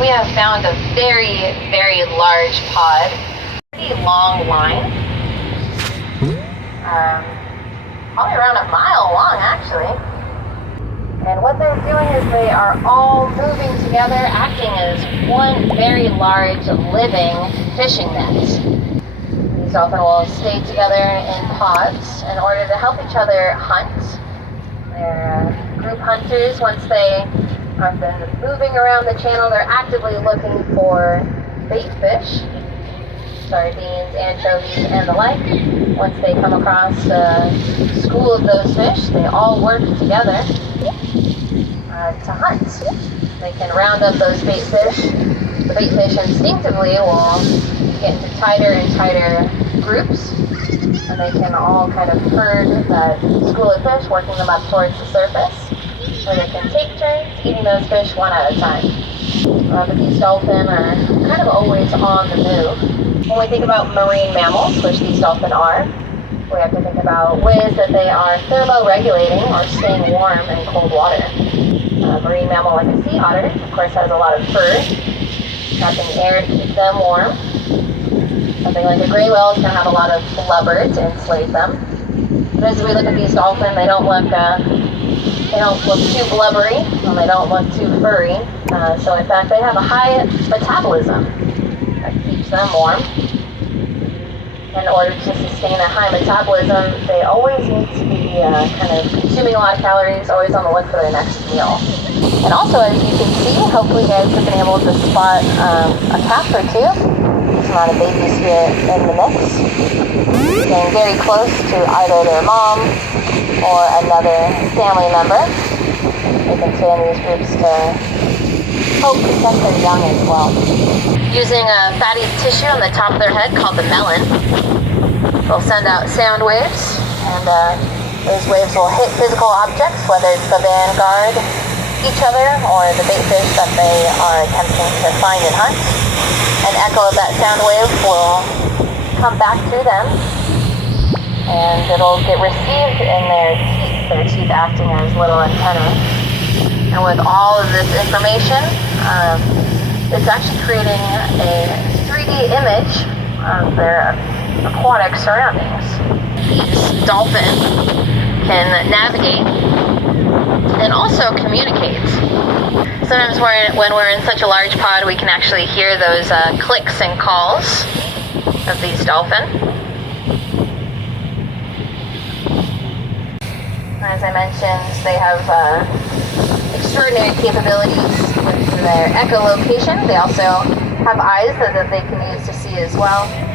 We have found a very, very large pod, pretty long line, probably around a mile long actually. And what they're doing is they are all moving together, acting as one very large living fishing net. These dolphins will stay together in pods in order to help each other hunt. They're group hunters. Once they have been moving around the channel, they're actively looking for bait fish, sardines, anchovies, and the like. Once they come across a school of those fish, they all work together to hunt. They can round up those bait fish. The bait fish instinctively will get into tighter and tighter groups, and they can all kind of herd that school of fish, working them up towards the surface, where they can take turns eating those fish one at a time. But these dolphins are kind of always on the move. When we think about marine mammals, which these dolphins are, we have to think about ways that they are thermoregulating or staying warm in cold water. A marine mammal like a sea otter, of course, has a lot of fur, trapping air to keep them warm. Something like a gray whale is going to have a lot of blubber to insulate them. But as we look at these dolphins, they don't look too blubbery, and they don't look too furry. So in fact, they have a high metabolism that keeps them warm. In order to sustain a high metabolism, they always need to be kind of consuming a lot of calories, always on the look for their next meal. And also, as you can see, hopefully you guys have been able to spot a calf or two. There's a lot of babies here in the mix, getting very close to either their mom or another family member. They can stay in these groups to help protect their young as well. Using a fatty tissue on the top of their head called the melon, they'll send out sound waves, and those waves will hit physical objects, whether it's the vanguard, each other, or the bait fish that they are attempting to find and hunt. An echo of that sound wave will come back to them, and it'll get received in their teeth acting as little antennae. And with all of this information, it's actually creating a 3D image of their aquatic surroundings. These dolphins can navigate and also communicate. Sometimes when we're in such a large pod, we can actually hear those clicks and calls of these dolphins. As I mentioned, they have extraordinary capabilities with their echolocation. They also have eyes that they can use to see as well.